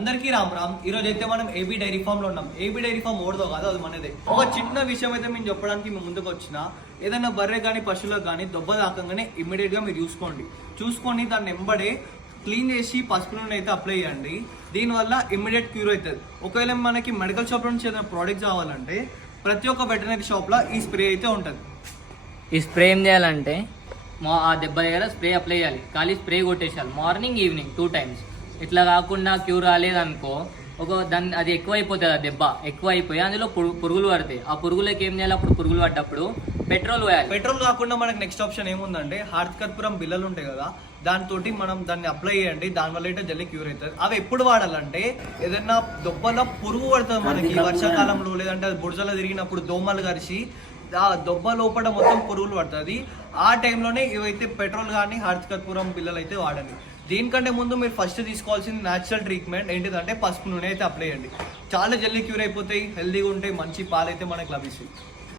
అందరికీ రామ్ రామ్. ఈ రోజు అయితే మనం ఏబీ డైరీ ఫామ్ లో ఉన్నాం. ఏబీ డైరీ ఫామ్ ఓడదో కాదు, అది మనదే. ఒక చిన్న విషయం అయితే మేము చెప్పడానికి మేము ముందుకు వచ్చిన, ఏదైనా బర్రె కానీ పశువులకు కానీ దెబ్బ తాకంగానే ఇమ్మీడియట్ గా మీరు చూసుకొని దాన్ని ఎంబడే క్లీన్ చేసి పసుపు నూనె అయితే అప్లై చేయండి. దీనివల్ల ఇమ్మీడియట్ క్యూర్ అవుతుంది. ఒకవేళ మనకి మెడికల్ షాప్ నుంచి ఏదైనా ప్రోడక్ట్ కావాలంటే ప్రతి ఒక్క వెటనరీ షాప్ లో ఈ స్ప్రే అయితే ఉంటుంది. ఈ స్ప్రే ఏం చేయాలంటే ఆ దెబ్బ దగ్గర స్ప్రే అప్లై చేయాలి. ఖాళీ స్ప్రే కొట్టేసాలి మార్నింగ్ ఈవినింగ్ 2 times. ఇట్లా కాకుండా క్యూర్ రాలేదనుకో దాన్ని అది ఎక్కువ అయిపోతుంది. ఆ దెబ్బ ఎక్కువ అయిపోయి అందులో పురుగులు పడతాయి. ఆ పురుగులకి ఏం చేయాలి? అప్పుడు పురుగులు పడ్డప్పుడు పెట్రోల్ పోయాలి. పెట్రోల్ కాకుండా మనకి నెక్స్ట్ ఆప్షన్ ఏముందంటే హార్త్ కర్పూరం బిల్లలు ఉంటాయి కదా, దాంతో మనం దాన్ని అప్లై చేయండి. దానివల్ల అయితే జల్లి క్యూర్ అవుతుంది. అవి ఎప్పుడు వాడాలంటే ఏదైనా దొబ్బలో పురుగు పడుతుంది మనకి వర్షాకాలంలో, లేదంటే అది బుడజలో తిరిగినప్పుడు దోమలు కరిచి ఆ దొబ్బ లోపల మొత్తం పురుగులు పడుతుంది. ఆ టైంలోనే ఇవైతే పెట్రోల్ కానీ హార్త్ కర్పూరం బిల్లలు అయితే వాడండి. దీనికంటే ముందు మీరు ఫస్ట్ తీసుకోవాల్సింది న్యాచురల్ ట్రీట్మెంట్ ఏంటిదంటే పసుపు నూనె అయితే అప్లై చేయండి. చాలా జల్దీ క్యూర్ అయిపోతాయి, హెల్దీగా ఉంటాయి, మంచి పాలు అయితే మనకు లభిస్తాయి.